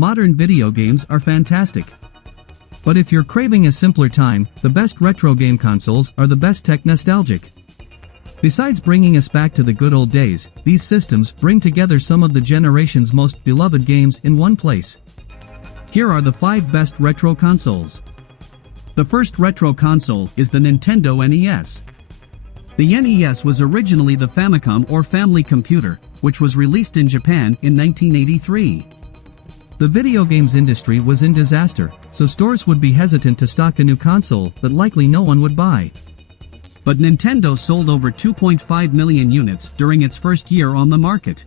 modern video games are fantastic. But if you're craving a simpler time, the best retro game consoles are the best tech nostalgic. Besides bringing us back to the good old days, these systems bring together some of the generation's most beloved games in one place. Here are the 5 best retro consoles. The first retro console is the Nintendo NES. The NES was originally the Famicom or Family Computer, which was released in Japan in 1983. The video games industry was in disaster, so stores would be hesitant to stock a new console that likely no one would buy. But Nintendo sold over 2.5 million units during its first year on the market.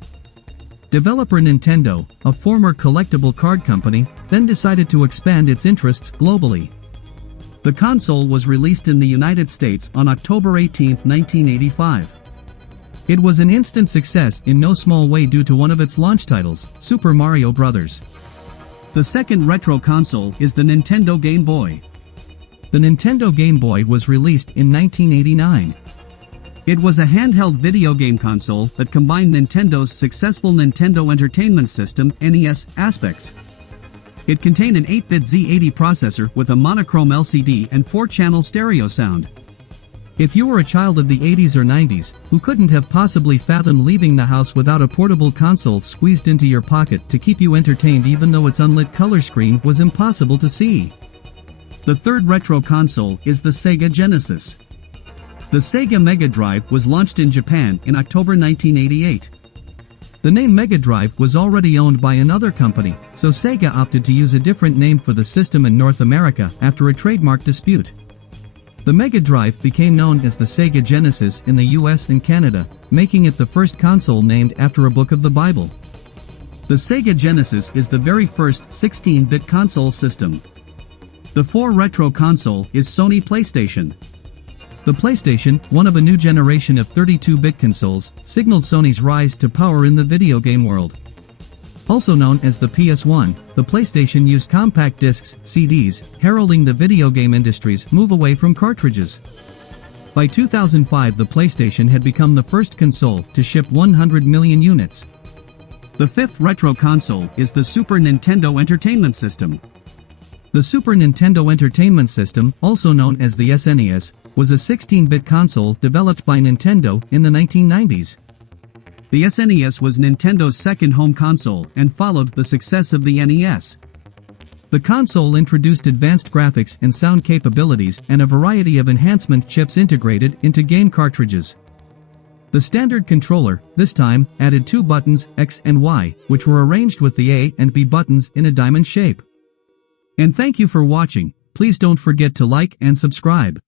Developer Nintendo, a former collectible card company, then decided to expand its interests globally. The console was released in the United States on October 18, 1985. It was an instant success in no small way due to one of its launch titles, Super Mario Bros. The second retro console is the Nintendo Game Boy. The Nintendo Game Boy was released in 1989. It was a handheld video game console that combined Nintendo's successful Nintendo Entertainment System (NES) aspects. It contained an 8-bit Z80 processor with a monochrome LCD and 4-channel stereo sound. If you were a child of the 80s or 90s, who couldn't have possibly fathomed leaving the house without a portable console squeezed into your pocket to keep you entertained even though its unlit color screen was impossible to see? The third retro console is the SEGA Genesis. The Sega Mega Drive was launched in Japan in October 1988. The name Mega Drive was already owned by another company, so Sega opted to use a different name for the system in North America after a trademark dispute. The Mega Drive became known as the Sega Genesis in the US and Canada, making it the first console named after a book of the Bible. The Sega Genesis is the very first 16-bit console system. The fourth retro console is Sony PlayStation. The PlayStation, one of a new generation of 32-bit consoles, signaled Sony's rise to power in the video game world. Also known as the PS1, the PlayStation used compact discs, CDs, heralding the video game industry's move away from cartridges. By 2005, the PlayStation had become the first console to ship 100 million units. The fifth retro console is the Super Nintendo Entertainment System. The Super Nintendo Entertainment System, also known as the SNES, was a 16-bit console developed by Nintendo in the 1990s. The SNES was Nintendo's second home console and followed the success of the NES. The console introduced advanced graphics and sound capabilities and a variety of enhancement chips integrated into game cartridges. The standard controller, this time, added 2 buttons, X and Y, which were arranged with the A and B buttons in a diamond shape. And thank you for watching. Please don't forget to like and subscribe.